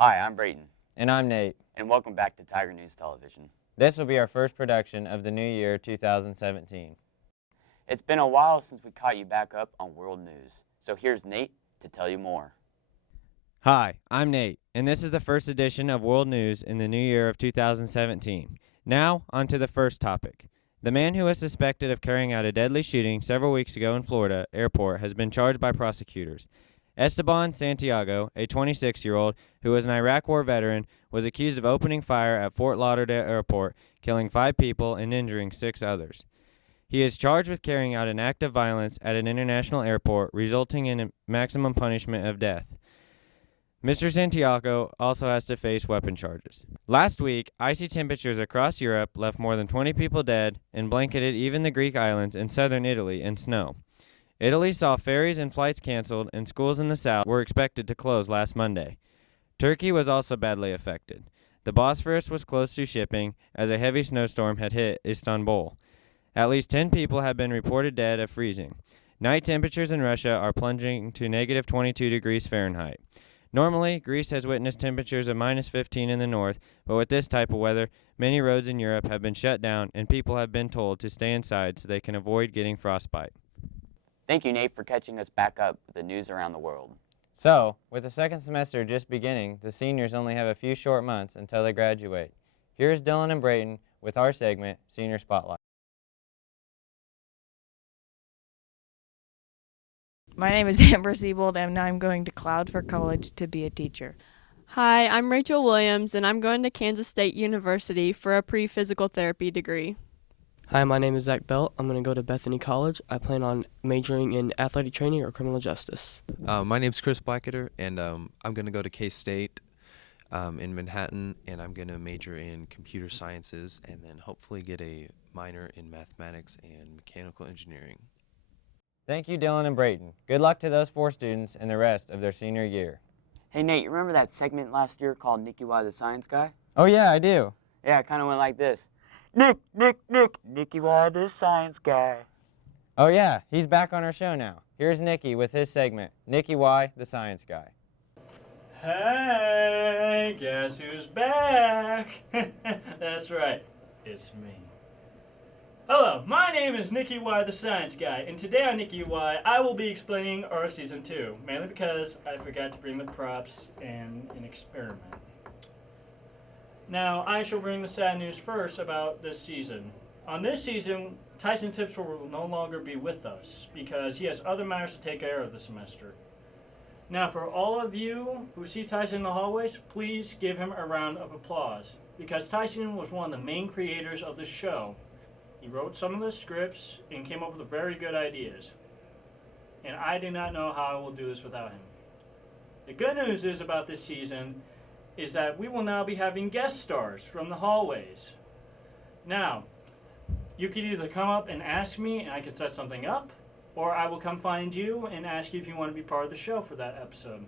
Hi, I'm Brayton, And I'm Nate. and welcome back to Tiger News Television. This will be our first production of the new year 2017. It's been a while since we caught you back up on world news, so here's Nate to tell you more. Hi, I'm Nate, and this is the first edition of World News in the new year of 2017. Now, on to the first topic. The man who was suspected of carrying out a deadly shooting several weeks ago in Florida airport has been charged by prosecutors. Esteban Santiago, a 26-year-old who was an Iraq War veteran, was accused of opening fire at Fort Lauderdale Airport, killing 5 people and injuring 6 others. He is charged with carrying out an act of violence at an international airport, resulting in a maximum punishment of death. Mr. Santiago also has to face weapon charges. Last week, icy temperatures across Europe left more than 20 people dead and blanketed even the Greek islands in southern Italy in snow. Italy saw ferries and flights canceled, and schools in the south were expected to close last Monday. Turkey was also badly affected. The Bosphorus was closed to shipping as a heavy snowstorm had hit Istanbul. At least 10 people have been reported dead of freezing. Night temperatures in Russia are plunging to negative 22 degrees Fahrenheit. Normally, Greece has witnessed temperatures of minus 15 in the north, but with this type of weather, many roads in Europe have been shut down and people have been told to stay inside so they can avoid getting frostbite. Thank you, Nate, for catching us back up with the news around the world. So, with the second semester just beginning, the seniors only have a few short months until they graduate. Here's Dylan and Brayton with our segment, Senior Spotlight. My name is Amber Siebold, and I'm going to Cloud College to be a teacher. Hi, I'm Rachel Williams, and I'm going to Kansas State University for a pre-physical therapy degree. Hi, my name is Zach Bell. I'm going to go to Bethany College. I plan on majoring in athletic training or criminal justice. My name's Chris Blacketer, and I'm going to go to K-State in Manhattan, and I'm going to major in computer sciences and then hopefully get a minor in mathematics and mechanical engineering. Thank you, Dylan and Brayton. Good luck to those 4 students and the rest of their senior year. Hey, Nate, you remember that segment last year called Nicky Y the Science Guy? Oh yeah, I do. Yeah, it kind of went like this. Nicky Y the Science Guy. Oh yeah, he's back on our show now. Here's Nicky with his segment, Nicky Y, the Science Guy. Hey, guess who's back? That's right, it's me. Hello, my name is Nicky Y the Science Guy, and today on Nicky Y, I will be explaining our Season 2, mainly because I forgot to bring the props and an experiment. Now, I shall bring the sad news first about this season. On this season, Tyson Tipsford will no longer be with us because he has other matters to take care of this semester. Now, for all of you who see Tyson in the hallways, please give him a round of applause because Tyson was one of the main creators of the show. He wrote some of the scripts and came up with very good ideas. And I do not know how I will do this without him. The good news is about this season is that we will now be having guest stars from the hallways. Now, you could either come up and ask me and I could set something up, or I will come find you and ask you if you want to be part of the show for that episode.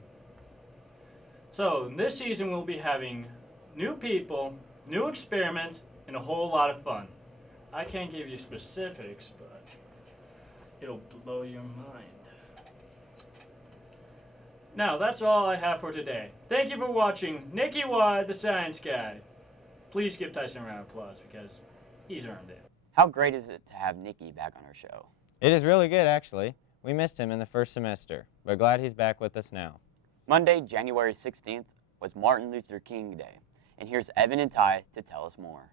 So, this season we'll be having new people, new experiments, and a whole lot of fun. I can't give you specifics, but it'll blow your mind. Now, that's all I have for today. Thank you for watching Nicky Y, the Science Guy. Please give Tyson a round of applause because he's earned it. How great is it to have Nicky back on our show? It is really good, actually. We missed him in the first semester, but glad he's back with us now. Monday, January 16th, was Martin Luther King Day, and here's Evan and Ty to tell us more.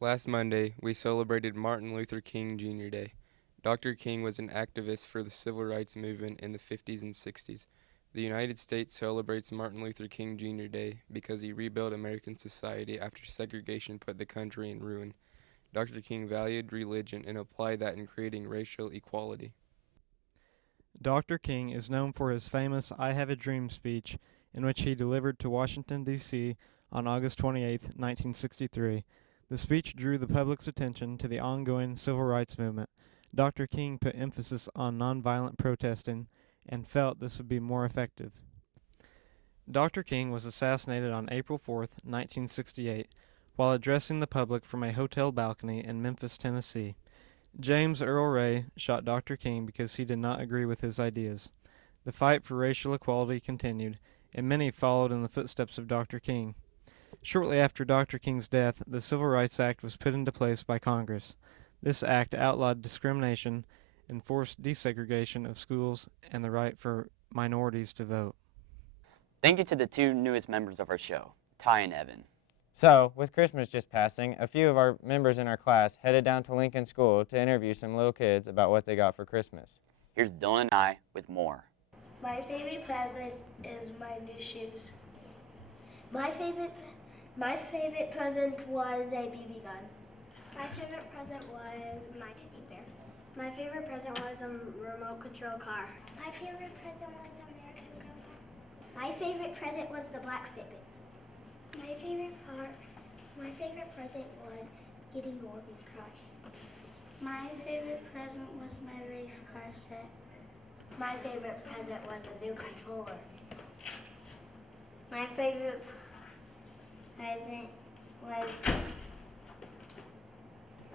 Last Monday, we celebrated Martin Luther King Jr. Day. Dr. King was an activist for the civil rights movement in the 50s and 60s. The United States celebrates Martin Luther King Jr. Day because he rebuilt American society after segregation put the country in ruin. Dr. King valued religion and applied that in creating racial equality. Dr. King is known for his famous I Have a Dream speech, in which he delivered to Washington, D.C. on August 28, 1963. The speech drew the public's attention to the ongoing civil rights movement. Dr. King put emphasis on nonviolent protesting and felt this would be more effective. Dr. King was assassinated on April 4, 1968, while addressing the public from a hotel balcony in Memphis, Tennessee. James Earl Ray shot Dr. King because he did not agree with his ideas. The fight for racial equality continued, and many followed in the footsteps of Dr. King. Shortly after Dr. King's death, the Civil Rights Act was put into place by Congress. This act outlawed discrimination, enforced desegregation of schools, and the right for minorities to vote. Thank you to the two newest members of our show, Ty and Evan. So, with Christmas just passing, a few of our members in our class headed down to Lincoln School to interview some little kids about what they got for Christmas. Here's Dylan and I with more. My favorite present is my new shoes. My favorite present was a BB gun. My favorite present was my teddy bear. My favorite present was a remote control car. My favorite present was American Girl Doll. My favorite present was the black Fitbit. My favorite present was getting Morgan's crush. My favorite present was my race car set. My favorite present was a new controller. My favorite present was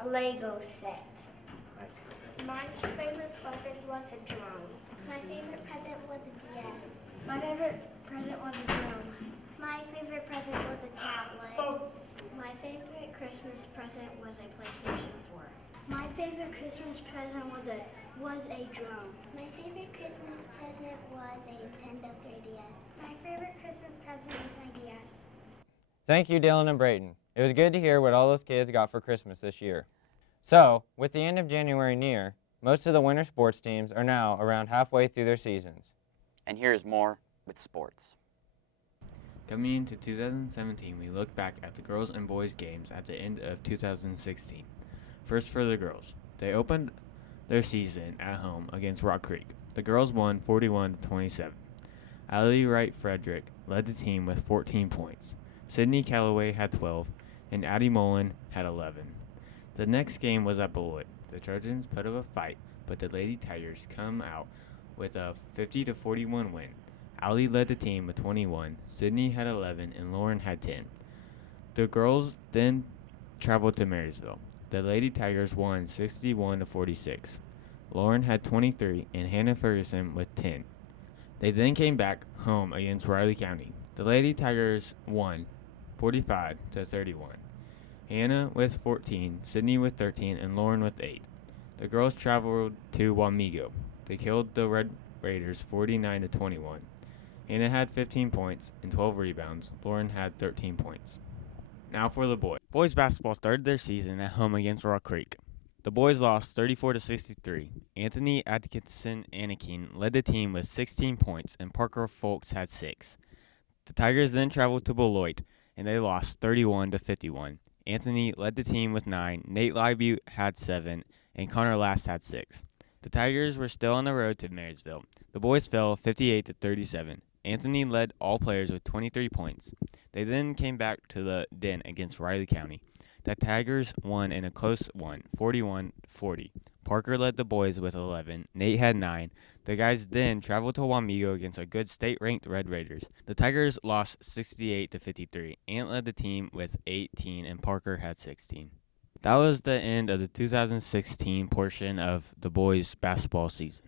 a Lego set. My favorite present was a drone. My favorite present was a DS. My favorite present was a drone. My favorite present was a tablet. My favorite Christmas present was a PlayStation 4. My favorite Christmas present was a drone. My favorite Christmas present was a Nintendo 3DS. My favorite Christmas present was my DS. Thank you, Dylan and Brayton. It was good to hear what all those kids got for Christmas this year. So, with the end of January near, most of the winter sports teams are now around halfway through their seasons. And here's more with sports. Coming into 2017, we look back at the girls' and boys' games at the end of 2016. First for the girls. They opened their season at home against Rock Creek. The girls won 41-27. Allie Wright Frederick led the team with 14 points. Sydney Calloway had 12, and Addie Mullen had 11. The next game was at Beloit. The Trojans put up a fight, but the Lady Tigers come out with a 50-41 win. Allie led the team with 21, Sydney had 11, and Lauren had 10. The girls then traveled to Marysville. The Lady Tigers won 61-46. Lauren had 23, and Hannah Ferguson with 10. They then came back home against Riley County. The Lady Tigers won 45-31. Hannah with 14, Sydney with 13, and Lauren with 8. The girls traveled to Wamego. They killed the Red Raiders 49-21. Hannah had 15 points and 12 rebounds. Lauren had 13 points. Now for the boys. Boys basketball started their season at home against Rock Creek. The boys lost 34-63. Anthony Atkinson Anakin led the team with 16 points, and Parker Folks had 6. The Tigers then traveled to Beloit, and they lost 31-51. Anthony led the team with 9, Nate Liebute had 7, and Connor Last had 6. The Tigers were still on the road to Marysville. The boys fell 58-37. Anthony led all players with 23 points. They then came back to the den against Riley County. The Tigers won in a close one, 41-40. Parker led the boys with 11. Nate had 9. The guys then traveled to Wamego against a good state-ranked Red Raiders. The Tigers lost 68-53. Ant led the team with 18, and Parker had 16. That was the end of the 2016 portion of the boys' basketball season.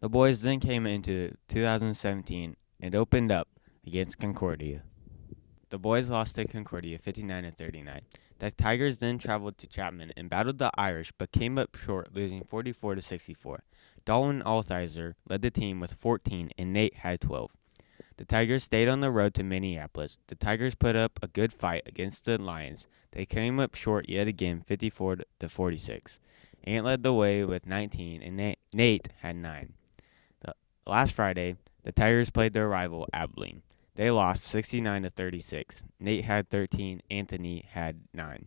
The boys then came into 2017 and opened up against Concordia. The boys lost to Concordia 59-39. The Tigers then traveled to Chapman and battled the Irish, but came up short, losing 44-64. Dalton Althizer led the team with 14, and Nate had 12. The Tigers stayed on the road to Minneapolis. The Tigers put up a good fight against the Lions. They came up short yet again, 54-46. Ant led the way with 19, and Nate had 9. Last Friday, the Tigers played their rival, Abilene. They lost 69-36. Nate had 13. Anthony had 9.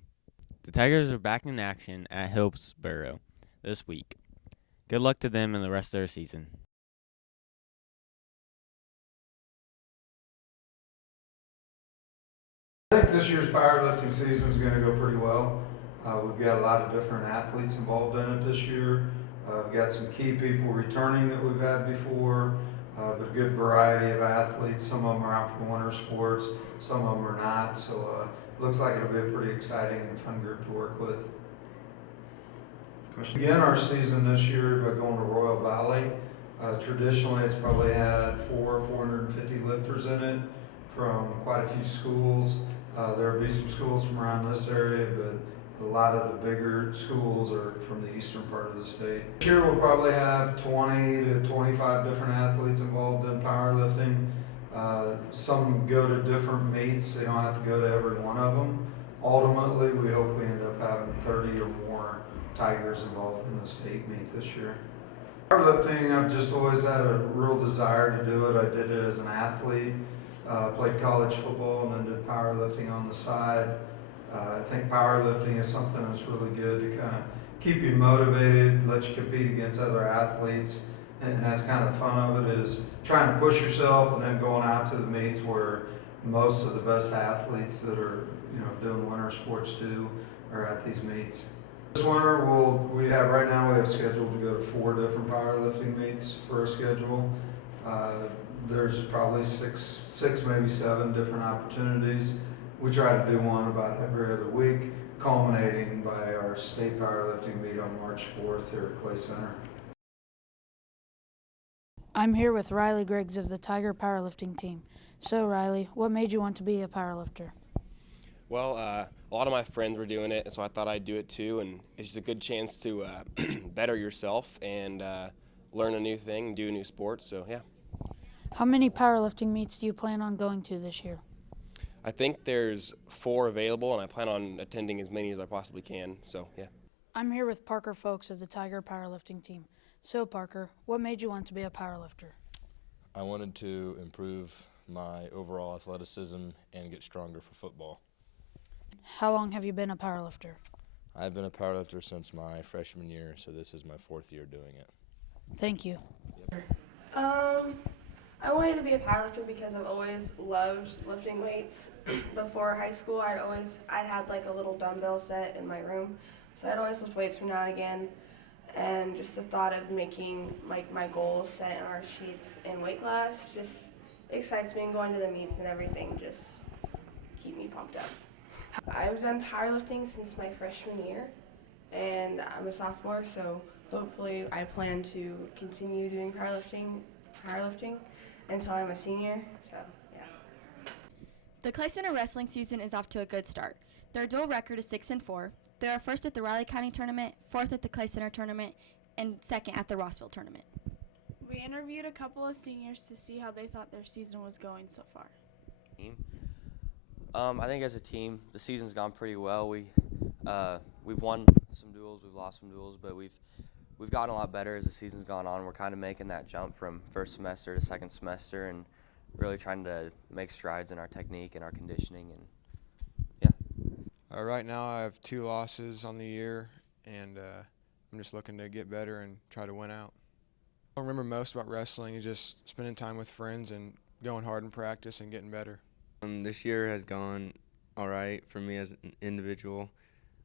The Tigers are back in action at Hillsboro this week. Good luck to them in the rest of their season. I think this year's powerlifting season is going to go pretty well. We've got a lot of different athletes involved in it this year. We've got some key people returning that we've had before, but a good variety of athletes. Some of them are out for winter sports, some of them are not. So looks like it'll be a pretty exciting and fun group to work with. Begin our season this year by going to Royal Valley. Traditionally, it's probably had 450 lifters in it from quite a few schools. There'll be some schools from around this area, but a lot of the bigger schools are from the eastern part of the state. This year we'll probably have 20 to 25 different athletes involved in powerlifting. Some go to different meets. They don't have to go to every one of them. Ultimately, we hope we end up having 30 or more Tigers involved in the state meet this year. Powerlifting, I've just always had a real desire to do it. I did it as an athlete, played college football, and then did powerlifting on the side. I think powerlifting is something that's really good to kind of keep you motivated, let you compete against other athletes, and that's kind of the fun of it, is trying to push yourself and then going out to the meets where most of the best athletes that are doing winter sports too are at these meets. This winter we have scheduled to go to 4 different powerlifting meets for our schedule. There's probably six, maybe 7 different opportunities. We try to do one about every other week, culminating by our state powerlifting meet on March 4th here at Clay Center. I'm here with Riley Griggs of the Tiger powerlifting team. So Riley, what made you want to be a powerlifter? Well, a lot of my friends were doing it, so I thought I'd do it too, and it's just a good chance to better yourself and learn a new thing, do a new sport, so yeah. How many powerlifting meets do you plan on going to this year? I think there's 4 available, and I plan on attending as many as I possibly can, so yeah. I'm here with Parker Folks of the Tiger powerlifting team. So Parker, what made you want to be a powerlifter? I wanted to improve my overall athleticism and get stronger for football. How long have you been a powerlifter? I've been a powerlifter since my freshman year, so this is my 4th year doing it. Thank you. I wanted to be a powerlifter because I've always loved lifting weights. Before high school, I'd had like a little dumbbell set in my room, so I'd always lift weights from now and again. And just the thought of making my goals set in our sheets in weight class just excites me, and going to the meets and everything just keep me pumped up. I've done powerlifting since my freshman year, and I'm a sophomore, so hopefully I plan to continue doing powerlifting until I'm a senior, so yeah. The Clay Center wrestling season is off to a good start. Their dual record is 6-4. They are 1st at the Riley County tournament, 4th at the Clay Center tournament, and 2nd at the Rossville tournament. We interviewed a couple of seniors to see how they thought their season was going so far. I think as a team, the season's gone pretty well. We've won some duels, we've lost some duels, but we've gotten a lot better as the season's gone on. We're kind of making that jump from first semester to second semester, and really trying to make strides in our technique and our conditioning, and yeah. Right now I have 2 losses on the year, and I'm just looking to get better and try to win out. What I remember most about wrestling is just spending time with friends and going hard in practice and getting better. This year has gone all right for me as an individual.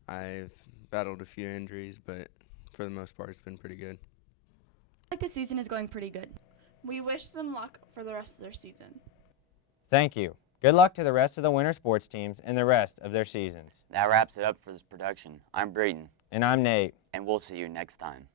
I've battled a few injuries, but for the most part, it's been pretty good. I think the season is going pretty good. We wish them luck for the rest of their season. Thank you. Good luck to the rest of the winter sports teams and the rest of their seasons. That wraps it up for this production. I'm Brayton. And I'm Nate. And we'll see you next time.